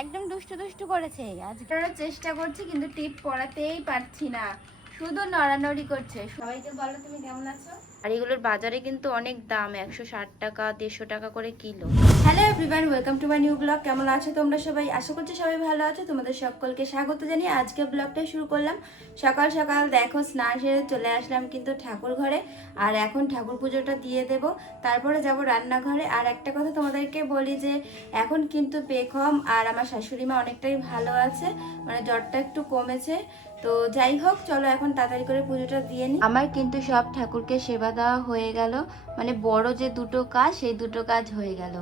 একদম দুষ্টু দুষ্টু করেছে। আজকে চেষ্টা করছি, কিন্তু টিপ পড়াতেই পারছি না। শুধু নড়ানড়ি করছে। সবাইকে বলো, তুমি কেমন আছো? আর এগুলোর বাজারে কিন্তু অনেক দাম একশো ষাট টাকা দেড়শো টাকা করে kilo. Hello everyone welcome to my new blog. কেমন আছো তোমরা সবাই? আশা করছি সবাই ভালো আছো। তোমাদের সকলকে স্বাগত জানিয়ে আজকে ব্লগটা শুরু করলাম। সকাল সকাল দেখো স্নান সেরে চলে আসলাম কিন্তু ঠাকুর ঘরে। আর এখন ঠাকুর পুজোটা দিয়ে দেব। তারপরে যাব রান্নাঘরে। আর একটা কথা তোমাদেরকে বলি যে এখন কিন্তু বেকম আর আমার শাশুড়ি মা অনেকটাই ভালো আছে। মানে জ্বরটা একটু কমেছে। তো যাই হোক চলো এখন তাড়াতাড়ি করে পুজোটা দিয়ে নিই। আমার কিন্তু সব ঠাকুরকে সেবা দেওয়া হয়ে গেল। মানে বড় যে দুটো কাজ, সেই দুটো কাজ হয়ে গেল।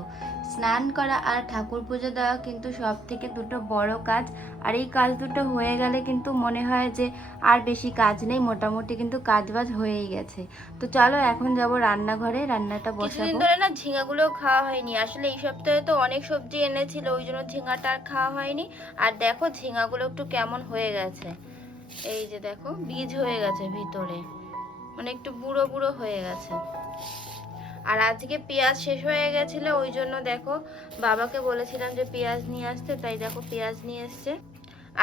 স্নান করা আর ঠাকুর পুজো দেওয়া কিন্তু সব থেকে দুটো বড় কাজ। আর এই কাজ দুটো হয়ে গেলে কিন্তু মনে হয় যে আর বেশি কাজ নেই, মোটামুটি কিন্তু কাজ বাজ হয়েই গেছে। তো চলো এখন যাব রান্নাঘরে, রান্নাটা বসাবো। ধরে না ঝিঙাগুলো খাওয়া হয়নি। আসলে এই সপ্তাহে তো অনেক সবজি এনেছিল, ওই জন্য ঝিঙাটা আর খাওয়া হয়নি। আর দেখো ঝিঙাগুলো একটু কেমন হয়ে গেছে। এই যে দেখো, বীজ হয়ে গেছে ভিতরে। মানে একটু বুড়ো বুড়ো হয়ে গেছে। আর আজকে পেঁয়াজ শেষ হয়ে গেছিল, ওই জন্য দেখো বাবাকে বলেছিলাম যে পেঁয়াজ নিয়ে আসতে, তাই দেখো পেঁয়াজ নিয়ে এসছে।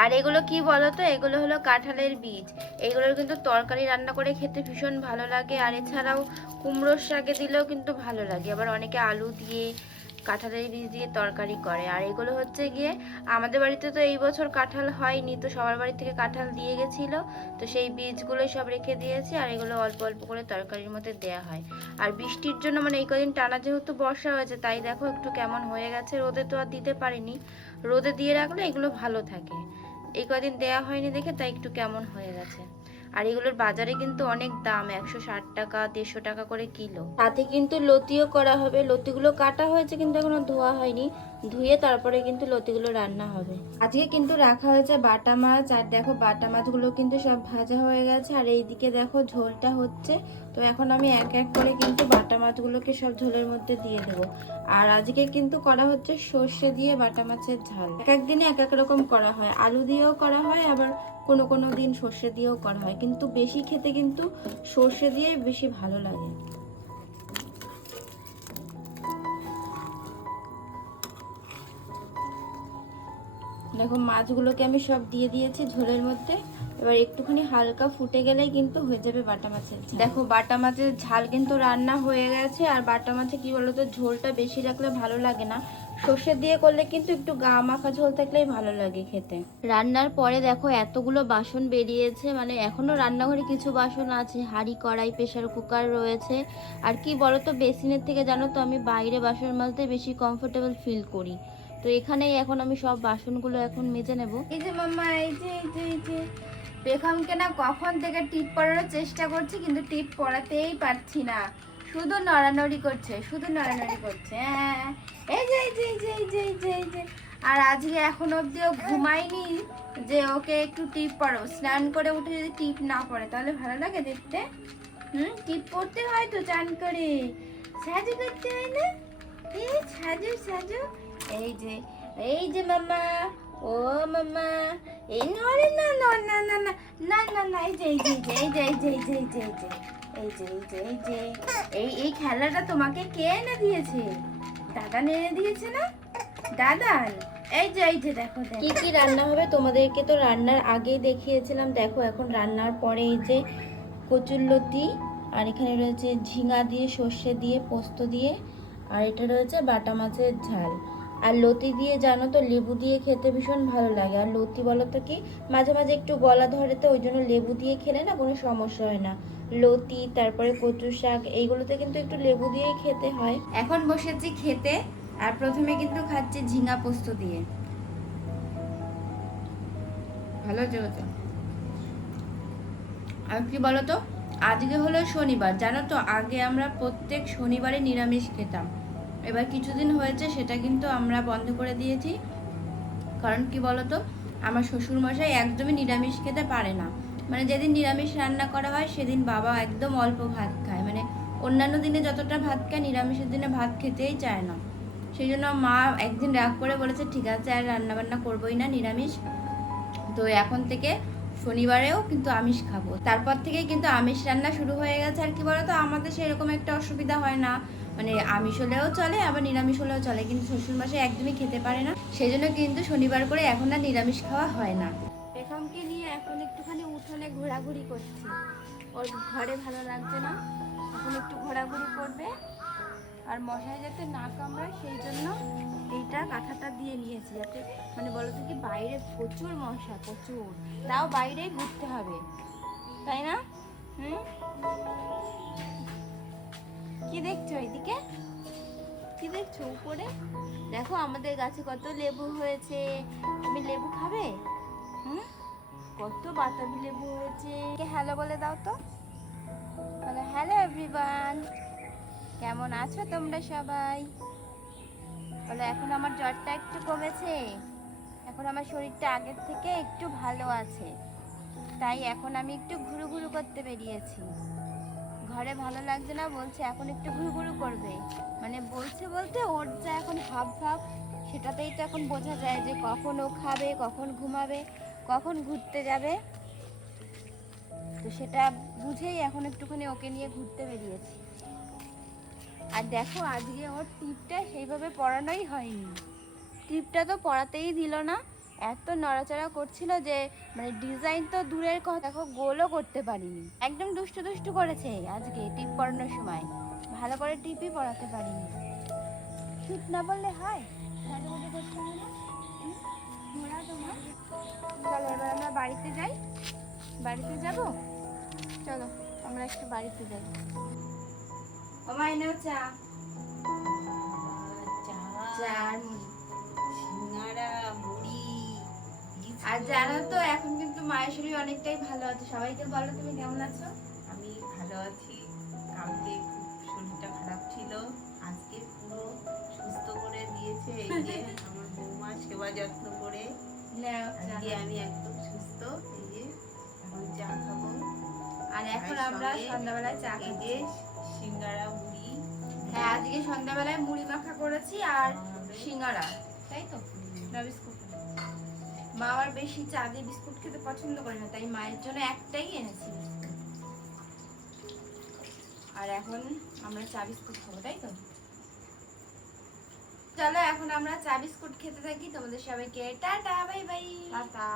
আর এগুলো কি বলতো? এগুলো হলো কাঁঠালের বীজ। এগুলোর কিন্তু তরকারি রান্না করে খেতে ভীষণ ভালো লাগে। আর এছাড়াও কুমড়োর শাকে দিলেও কিন্তু ভালো লাগে। আবার অনেকে আলু দিয়ে কাঁঠালের বীজ দিয়ে তরকারি করে। আর এগুলো হচ্ছে গিয়ে আমাদের বাড়িতে তো এই বছর কাঁঠাল হয়নি, তো সবার বাড়ি থেকে কাঁঠাল দিয়ে গেছিল। তো সেই বীজগুলো সব রেখে দিয়েছি আর এগুলো অল্প অল্প করে তরকারির মধ্যে দেয়া হয়। আর বৃষ্টির জন্য মানে এই কদিন টানা যেহেতু বর্ষা হয়েছে, তাই দেখো একটু কেমন হয়ে গেছে। রোদে তো আর দিতে পারিনি। রোদে দিয়ে রাখলে এগুলো ভালো থাকে। এই কদিন দেয়া হয়নি দেখে তাই একটু কেমন হয়ে গেছে। আর এগুলোর বাজারে কিন্তু অনেক দাম, একশো ষাট টাকা, দেড়শো টাকা করে কিলো। সাথে কিন্তু লতিও করা হবে। লতিগুলো কাটা হয়েছে কিন্তু এখনও ধোয়া হয়নি। ধুয়ে তারপরে কিন্তু লতিগুলো রান্না হবে। আজকে কিন্তু রাখা হয়েছে বাটা মাছ। আর দেখো বাটা মাছগুলো কিন্তু সব ভাজা হয়ে গেছে। আর এইদিকে দেখো ঝোলটা হচ্ছে। তো এখন আমি এক এক করে কিন্তু বাটা মাছগুলোকে সব ঝোলের মধ্যে দিয়ে দেবো। আর আজকে কিন্তু করা হচ্ছে সর্ষে দিয়ে বাটা মাছের ঝাল। এক এক দিনে এক এক রকম করা হয়। আলু দিয়েও করা হয়, আবার কোনো কোনো দিন সর্ষে দিয়েও করা হয়। কিন্তু বেশি খেতে কিন্তু সর্ষে দিয়ে বেশি ভালো লাগে। দেখো, মাছগুলোকে আমি সব দিয়ে দিয়েছি ঝোলের মধ্যে। এবার একটুখানি হালকা ফুটে গেলেই কিন্তু হয়ে যাবে বাটা মাছের দেখো, বাটা মাছের ঝাল কিন্তু রান্না হয়ে গেছে। আর বাটা মাছে কি বলতো, ঝোলটা বেশি রাখলে ভালো লাগে না। সর্ষে দিয়ে করলে কিন্তু একটু গা মাখা ঝোল থাকলেই ভালো লাগে খেতে। রান্নার পরে দেখো এতগুলো বাসন বেরিয়েছে মানে এখনও রান্নাঘরে কিছু বাসন আছে হাঁড়ি কড়াই প্রেসার কুকার রয়েছে। আর কি বলতো বেসিনের থেকে জানো তো আমি বাইরে বাসন মাজতে বেশি কমফোর্টেবল ফিল করি। তো এখানেই এখন আমি সব বাসনগুলো এখন মেজে নেব। এই যে মাম্মা এই যে এই যে এই যে। বেগমকে না কখন থেকে টিপ পড়ানোর চেষ্টা করছি কিন্তু টিপ পড়াতেই পারছি না। শুধু নড়ানড়ি করছে শুধু নড়ানড়ি করছে হ্যাঁ এই যে এই যে এই যে এই যে এই যে আর আজকে এখন অবধি ও ঘুমায়নি যে ওকে একটু টিপ পড়ো স্নান করে উঠে যদি টিপ না পড়ে তাহলে ভালো লাগে দেখতে হুম টিপ পড়তে হয় তো চান করে সাজু করতে হয় না এই সাজু সাজু এই যে এই যে মামা ও মামা এই নরে না না না না না না না এই যে এই যে এই যে এই যে এই যে এই যে এই যে এই যে এই যে, এই এই খেলাটা তোমাকে কে এনে দিয়েছে? দাদা এনে দিয়েছে না? দাদান এই যে এই যে, দেখো কি কি রান্না হবে? তোমাদেরকে তো রান্নার আগেই দেখিয়েছিলাম। দেখো, এখন রান্নার পরে এই যে কচুরলতি আর এখানে রয়েছে ঝিঙা দিয়ে, সর্ষে দিয়ে, পোস্ত দিয়ে, আর এটা রয়েছে বাটা মাছের ঝাল। আর লতি দিয়ে জানো তো, লেবু দিয়ে খেতে ভীষণ ভালো লাগে। আর লতি বলো তো কি, মাঝে মাঝে একটু গলা ধরে তো ওই জন্য লেবু দিয়ে খেলে না কোনো সমস্যা হয় না। লতি, তারপরে কচু শাক, এইগুলোতে কিন্তু একটু লেবু দিয়েই খেতে হয়। এখন বসেছি খেতে, আর প্রথমে কিন্তু খাচ্ছি ঝিঙা পোস্ত দিয়ে। ভালো আর কি বলতো আজকে হলো শনিবার। জানো তো, আগে আমরা প্রত্যেক শনিবারে নিরামিষ খেতাম। এবার কিছুদিন হয়েছে, সেটা কিন্তু আমরা বন্ধ করে দিয়েছি। কারণ কি বলতো? আমার শ্বশুর মশাই একদমই নিরামিষ খেতে পারে না। মানে যেদিন নিরামিষ রান্না করা হয়, সেদিন বাবা একদম অল্প ভাত খায়। মানে অন্যান্য দিনে যতটা ভাত খায়, নিরামিষের দিনে ভাত খেতেই চায় না। সেই জন্য মা একদিন রাগ করে বলেছে, ঠিক আছে, আর রান্না বান্না করবোই না, নিরামিষ। তো এখন থেকে শনিবারেও কিন্তু আমিষ খাব। তারপর থেকে কিন্তু আমিষ রান্না শুরু হয়ে গেছে। আর কি বলতো? আমাদের সেরকম একটা অসুবিধা হয় না। মানে আমিষ হলেও চলে, আবার নিরামিষ হলেও চলে, কিন্তু শ্বশুর মাসে একদমই খেতে পারে না। সেই জন্য কিন্তু শনিবার করে এখন আর নিরামিষ খাওয়া হয় না। পেখমকে নিয়ে এখন একটুখানি উঠোনে ঘোরাঘুরি করছি। ওর ঘরে ভালো লাগছে না। এখন একটু ঘোরাঘুরি করবে। আর মশায় যাতে না কামড়ায়, সেই জন্য এইটা কাঁথাটা দিয়ে নিয়েছি। যাতে মানে বলো তো কি, বাইরে প্রচুর মশা, প্রচুর। তাও বাইরেই ঘুরতে হবে। তাই না? হুম? কি দেখছ এইদিকে কি দেখছ উপরে? দেখো আমাদের গাছে কত লেবু হয়েছে। তুমি লেবু খাবে? হুম? কত বাতাবি লেবু হয়েছে। হ্যালো বলে দাও তো। বলে, হ্যালো এভরিওয়ান, কেমন আছো তোমরা সবাই? বলে, এখন আমার জ্বরটা একটু কমেছে। এখন আমার শরীরটা আগের থেকে একটু ভালো আছে। তাই এখন আমি একটু ঘুরু ঘুরু করতে বেরিয়েছি। ঘরে ভালো লাগছে না, বলছে এখন একটু ঘুরু ঘুরু করবে। মানে বলছে বলতে ওর যা এখন হাব ভাব, সেটাতেই তো এখন বোঝা যায় যে কখন ও খাবে, কখন ঘুমাবে, কখন ঘুরতে যাবে। তো সেটা বুঝেই এখন একটুখানি ওকে নিয়ে ঘুরতে বেরিয়েছি। আর দেখো, আজকে ওর টিপটা সেইভাবে পড়ানোই হয়নি। টিপটা তো পড়াতেই দিল না। এত নড়াচড়া করছিল যে মানে ডিজাইন তো দূরের কথা দেখো গোলও করতে পারিনি। একদম দুষ্টু দুষ্টু করেছে আজকে টিপ পড়ানোর সময়। ভালো করে টিপই পড়াতে পারিনি। টিপ না বললে হয়? চলো এবার আমরা বাড়িতে যাই। বাড়িতে যাব? চলো আমরা একটু বাড়িতে যাই। চা চা মুড়ি। সিঙ্গারা মুড়ি আর জানো তো এখন কিন্তু মায়ের শরীর অনেকটাই ভালো আছে। সবাইকে বলো তুমি কেমন আছো? আমি ভালো আছি। কালকে শরীরটা খারাপ ছিল। আজকে পুরো সুস্থ করে দিয়েছে। এই যে আমার বৌমা সেবা যত্ন করে। আজকে আমি একদম সুস্থ। এই যে এখন চা খাব। আর এখন আমরা সন্ধ্যাবেলায় চা যে সিঙ্গারা মুড়ি। হ্যাঁ আজকে সন্ধ্যাবেলায় মুড়ি মাখা করেছি আর সিঙ্গারা তাই তো? না বিস্কুট। মা আবার বেশি চা দিয়ে বিস্কুট খেতে পছন্দ করে না, তাই মায়ের জন্য একটাই এনেছি আর এখন আমরা চা বিস্কুট খাব, তাই তো? চলো, এখন আমরা চা বিস্কুট খেতে থাকি। তোমাদের সবাইকে টাটা, বাই বাই। টাটা।